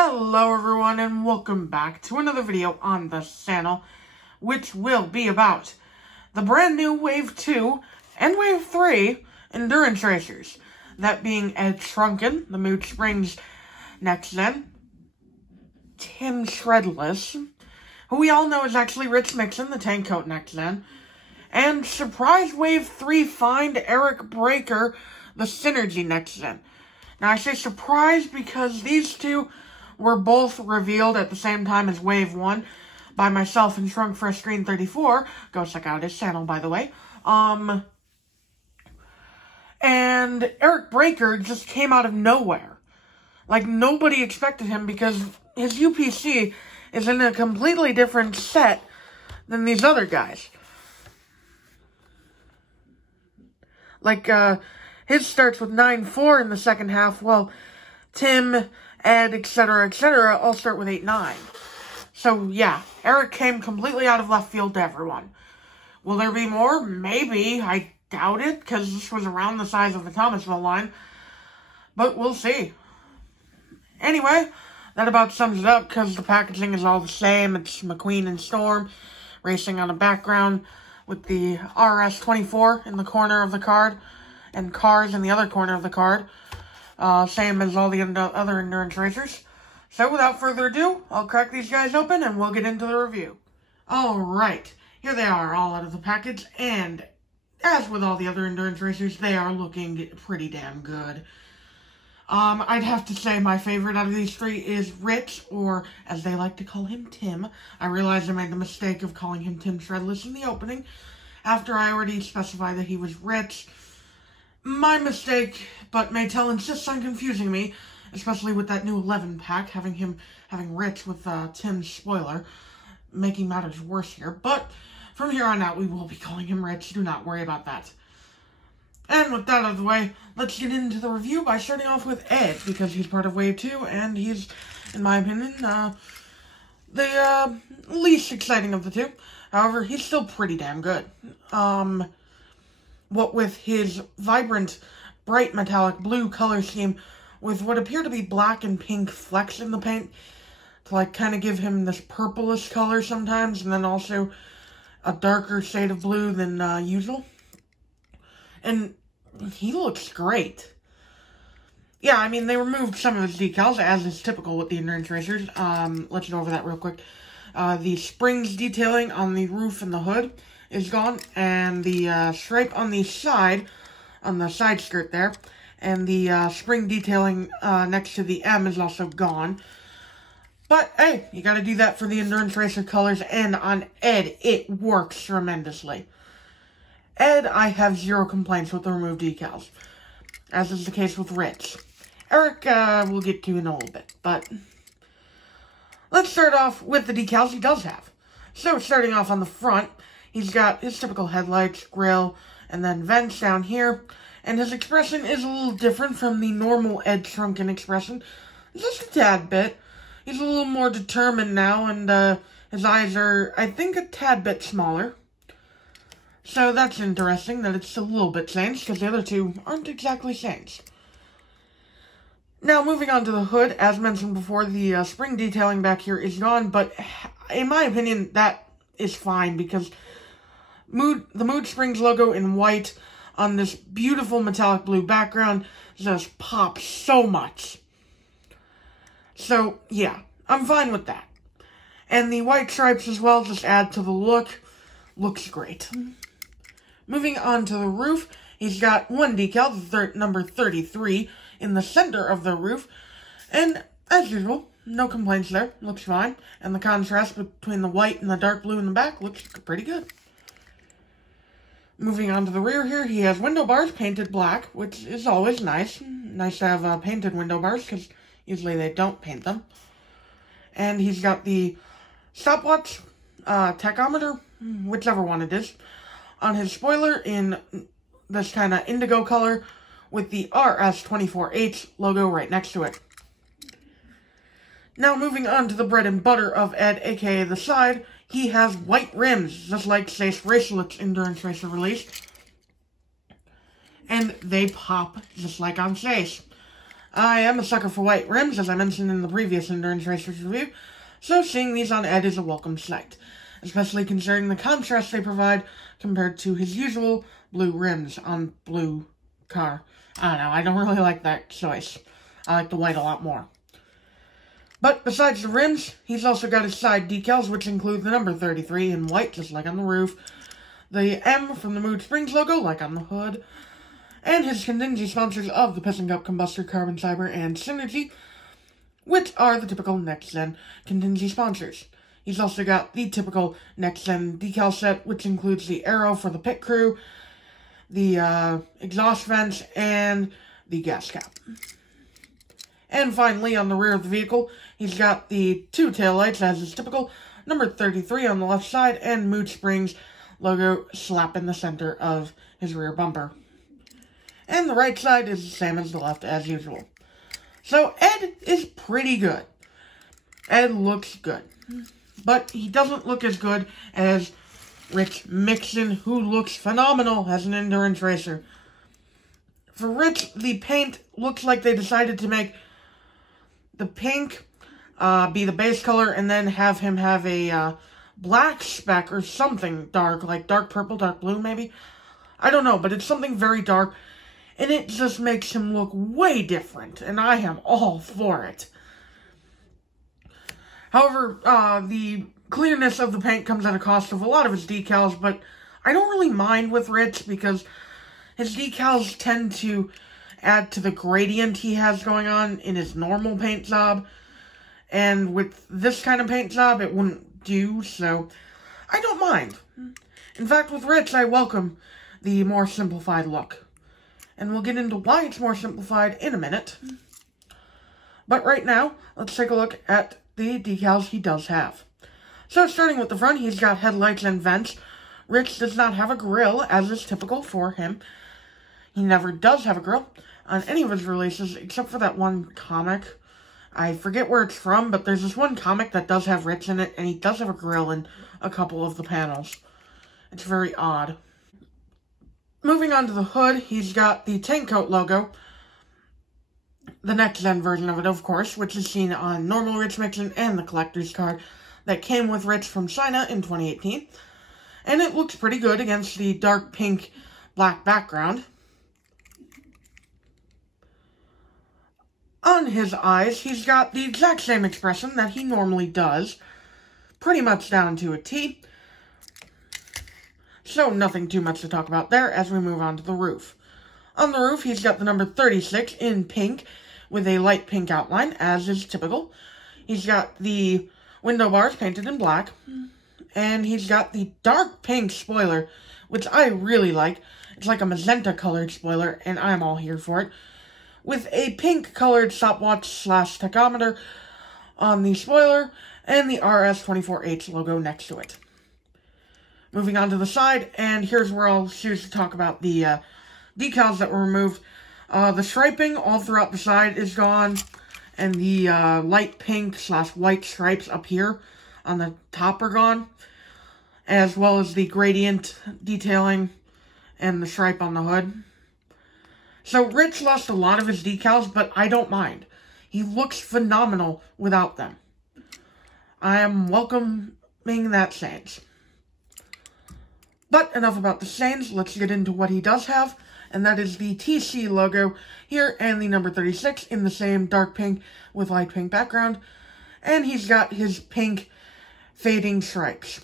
Hello everyone and welcome back to another video on the channel, which will be about the brand new Wave 2 and Wave 3 endurance racers. That being Ed Truncan, the Mood Springs Next Gen, Tim Treadless, who we all know is actually Rich Mixon, the Tank Coat Next Gen, and surprise Wave 3 find Eric Breaker, the SynerG Next Gen. Now I say surprise because these two were both revealed at the same time as Wave 1 by myself and Shrunk for Screen 34. Go check out his channel, by the way. And Eric Breaker just came out of nowhere. Like, nobody expected him because his UPC is in a completely different set than these other guys. Like, his starts with 9.4 in the second half, while Tim, Ed, etc., all start with 8.9. So, yeah, Eric came completely out of left field to everyone. Will there be more? Maybe. I doubt it, because this was around the size of the Thomasville line. But we'll see. Anyway, that about sums it up, because the packaging is all the same. It's McQueen and Storm racing on a background with the RS24 in the corner of the card, and Cars in the other corner of the card. Same as all the other endurance racers. So without further ado, I'll crack these guys open and we'll get into the review. Alright, here they are all out of the package, and as with all the other endurance racers, they are looking pretty damn good. I'd have to say my favorite out of these three is Rich, or as they like to call him, Tim. I realized I made the mistake of calling him Tim Treadless in the opening, after I already specified that he was Rich. My mistake, but Maytel insists on confusing me, especially with that new 11 pack, having Rich with Tim's spoiler, making matters worse here. But from here on out, we will be calling him Rich. Do not worry about that. And with that out of the way, let's get into the review by starting off with Ed, because he's part of Wave 2, and he's, in my opinion, the least exciting of the two. However, he's still pretty damn good. What with his vibrant, bright metallic blue color scheme with what appear to be black and pink flecks in the paint to, like, kind of give him this purplish color sometimes, and then also a darker shade of blue than usual. And he looks great. Yeah, I mean, they removed some of his decals, as is typical with the endurance racers. Let's go over that real quick. The springs detailing on the roof and the hood is gone, and the stripe on the side skirt there, and the spring detailing next to the M is also gone. But, hey, you gotta do that for the endurance racer colors, and on Ed, it works tremendously. Ed, I have zero complaints with the removed decals, as is the case with Rich. Eric, we'll get to in a little bit, but let's start off with the decals he does have. So, starting off on the front, he's got his typical headlights, grille, and then vents down here, and his expression is a little different from the normal Ed Truncan expression, just a tad bit. He's a little more determined now, and his eyes are, I think, a tad bit smaller. So that's interesting that it's a little bit changed, because the other two aren't exactly changed. Now, moving on to the hood, as mentioned before, the spring detailing back here is gone, but in my opinion, that is fine, because the Mood Springs logo in white on this beautiful metallic blue background just pops so much. So, yeah, I'm fine with that. And the white stripes as well just add to the look. Looks great. Moving on to the roof, he's got one decal, number 33, in the center of the roof. And, as usual, no complaints there. Looks fine. And the contrast between the white and the dark blue in the back looks pretty good. Moving on to the rear here, he has window bars painted black, which is always nice. Nice to have painted window bars, because usually they don't paint them. And he's got the stopwatch, tachometer, whichever one it is, on his spoiler in this kind of indigo color with the RS24H logo right next to it. Now moving on to the bread and butter of Ed, aka the side, he has white rims, just like Sace Bracelet's endurance racer released. And they pop just like on Sace. I am a sucker for white rims, as I mentioned in the previous Endurance Racers review, so seeing these on Ed is a welcome sight, especially considering the contrast they provide compared to his usual blue rims on blue car. I don't know, I don't really like that choice. I like the white a lot more. But besides the rims, he's also got his side decals, which include the number 33 in white, just like on the roof, the M from the Mood Springs logo, like on the hood, and his contingency sponsors of the Piston Cup Combustor, Carbon Fiber, and SynerG, which are the typical Next Gen contingency sponsors. He's also got the typical Next Gen decal set, which includes the arrow for the pit crew, the exhaust vents, and the gas cap. And finally, on the rear of the vehicle, he's got the two taillights, as is typical, number 33 on the left side, and Mood Springs logo slap in the center of his rear bumper. And the right side is the same as the left, as usual. So, Ed is pretty good. Ed looks good. But he doesn't look as good as Rich Mixon, who looks phenomenal as an endurance racer. For Rich, the paint looks like they decided to make the pink be the base color, and then have him have a black speck or something dark, like dark purple, dark blue maybe. I don't know, but it's something very dark, and it just makes him look way different, and I am all for it. However, the clearness of the paint comes at a cost of a lot of his decals, but I don't really mind with Rich because his decals tend to add to the gradient he has going on in his normal paint job, and with this kind of paint job, it wouldn't do, so I don't mind. In fact, with Rich, I welcome the more simplified look, and we'll get into why it's more simplified in a minute. But right now, let's take a look at the decals he does have. So starting with the front, he's got headlights and vents. Rich does not have a grille, as is typical for him. He never does have a grille on any of his releases, except for that one comic. I forget where it's from, but there's this one comic that does have Rich in it, and he does have a grille in a couple of the panels. It's very odd. Moving on to the hood, he's got the tank coat logo, the Next Gen version of it, of course, which is seen on normal Rich Mixon and the collector's card that came with Rich from China in 2018. And it looks pretty good against the dark pink black background. On his eyes, he's got the exact same expression that he normally does, pretty much down to a T. So nothing too much to talk about there as we move on to the roof. On the roof, he's got the number 36 in pink with a light pink outline, as is typical. He's got the window bars painted in black, and he's got the dark pink spoiler, which I really like. It's like a magenta colored spoiler, and I'm all here for it, with a pink colored stopwatch / tachometer on the spoiler, and the RS24H logo next to it. Moving on to the side, and here's where I'll choose to talk about the decals that were removed. The striping all throughout the side is gone, and the light pink / white stripes up here on the top are gone, as well as the gradient detailing and the stripe on the hood. So Rich lost a lot of his decals, but I don't mind. He looks phenomenal without them. I am welcoming that change. But enough about the stains, let's get into what he does have, and that is the TC logo here and the number 36 in the same dark pink with light pink background. And he's got his pink fading stripes,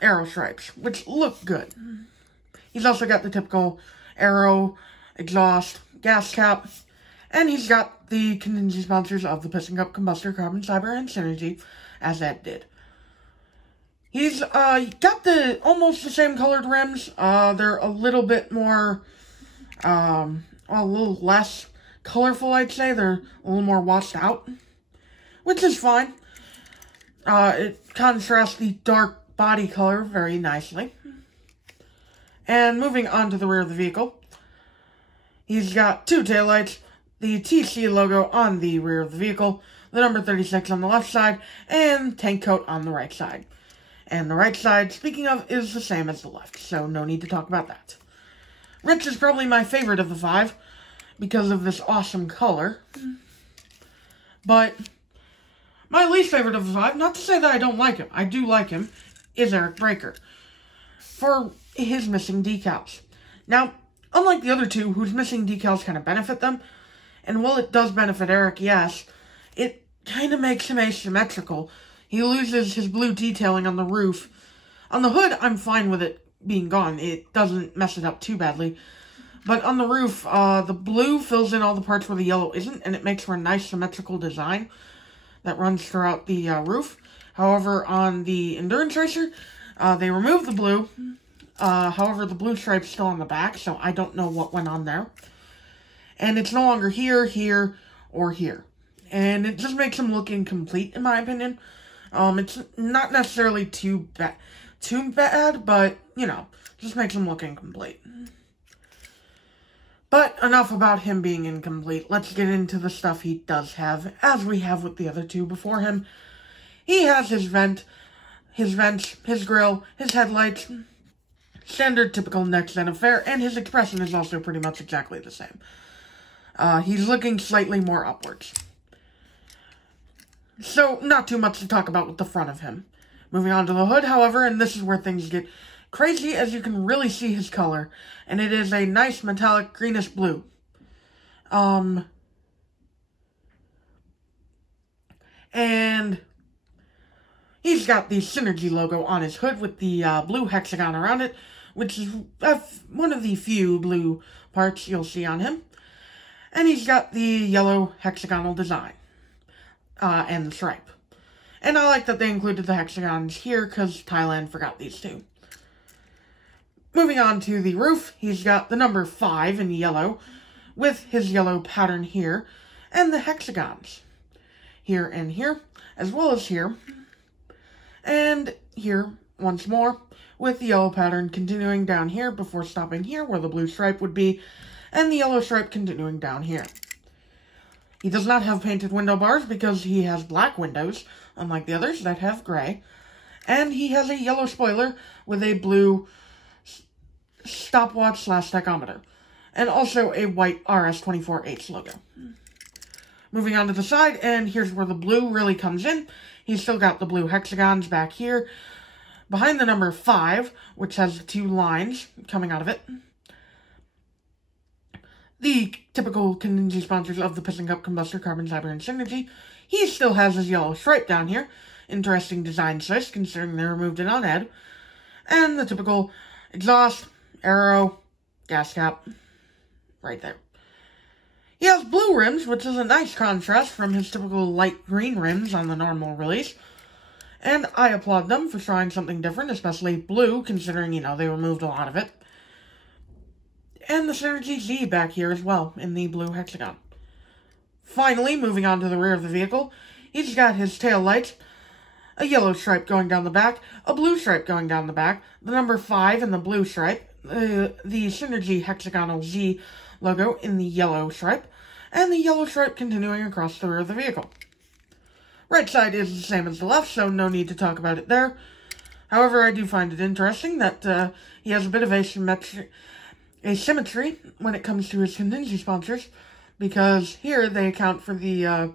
arrow stripes, which look good. He's also got the typical arrow, exhaust, gas cap, and he's got the contingency sponsors of the Piston Cup Combustor, Carbon Fiber, and SynerG, as Ed did. He's got the almost the same colored rims. They're a little bit more, a little less colorful, I'd say. They're a little more washed out, which is fine. It contrasts the dark body color very nicely. And moving on to the rear of the vehicle, he's got two taillights, the TC logo on the rear of the vehicle, the number 36 on the left side, and tank coat on the right side. And the right side, speaking of, is the same as the left, so no need to talk about that. Rich is probably my favorite of the five, because of this awesome color. But my least favorite of the 5, not to say that I don't like him, I do like him, is Eric Breaker, for his missing decals. Now, unlike the other 2, whose missing decals kind of benefit them, and while it does benefit Eric, yes, it kind of makes him asymmetrical. He loses his blue detailing on the roof. On the hood, I'm fine with it being gone. It doesn't mess it up too badly. But on the roof, the blue fills in all the parts where the yellow isn't, and it makes for a nice symmetrical design that runs throughout the roof. However, on the Endurance Racer, they removed the blue. However, the blue stripe's still on the back, so I don't know what went on there. And it's no longer here, here, or here. And it just makes him look incomplete, in my opinion. It's not necessarily too bad, but, you know, just makes him look incomplete. But enough about him being incomplete. Let's get into the stuff he does have, as we have with the other 2 before him. He has his vents, his grill, his headlights, standard typical Next Gen affair, and his expression is also pretty much exactly the same. He's looking slightly more upwards. So, not too much to talk about with the front of him. Moving on to the hood, however, and this is where things get crazy, as you can really see his color. And it is a nice metallic greenish blue. And he's got the SynerG logo on his hood with the blue hexagon around it, which is one of the few blue parts you'll see on him. And he's got the yellow hexagonal design. And the stripe. And I like that they included the hexagons here, because Thailand forgot these 2. Moving on to the roof, he's got the number 5 in yellow, with his yellow pattern here, and the hexagons. Here and here, as well as here, and here once more, with the yellow pattern continuing down here before stopping here, where the blue stripe would be, and the yellow stripe continuing down here. He does not have painted window bars because he has black windows, unlike the others that have gray. And he has a yellow spoiler with a blue stopwatch / tachometer. And also a white RS24H logo. Moving on to the side, and here's where the blue really comes in. He's still got the blue hexagons back here. Behind the number 5, which has 2 lines coming out of it. The typical contingency sponsors of the Piston Cup, Combustor, Carbon, Cyber, and SynerG. He still has his yellow stripe down here. Interesting design choice, considering they removed it on Ed. And the typical exhaust, aero, gas cap, right there. He has blue rims, which is a nice contrast from his typical light green rims on the normal release. And I applaud them for trying something different, especially blue, considering, you know, they removed a lot of it. And the SynerG Z back here as well, in the blue hexagon. Finally, moving on to the rear of the vehicle, he's got his tail lights, a yellow stripe going down the back, a blue stripe going down the back, the number 5 in the blue stripe, the SynerG hexagonal Z logo in the yellow stripe, and the yellow stripe continuing across the rear of the vehicle. Right side is the same as the left, so no need to talk about it there. However, I do find it interesting that he has a bit of asymmetry when it comes to his contingency sponsors, because here they account for the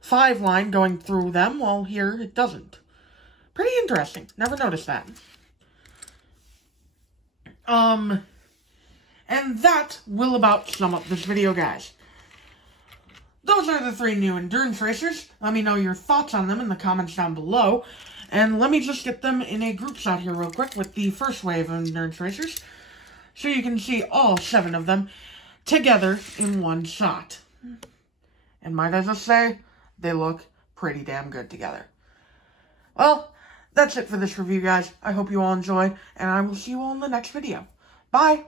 5 line going through them, while here it doesn't. Pretty interesting. Never noticed that. And that will about sum up this video, guys. Those are the 3 new endurance racers. Let me know your thoughts on them in the comments down below. And let me just get them in a group shot here real quick with the first wave of endurance racers, so you can see all 7 of them together in one shot. And might I just say, they look pretty damn good together. Well, that's it for this review, guys. I hope you all enjoyed, and I will see you all in the next video. Bye!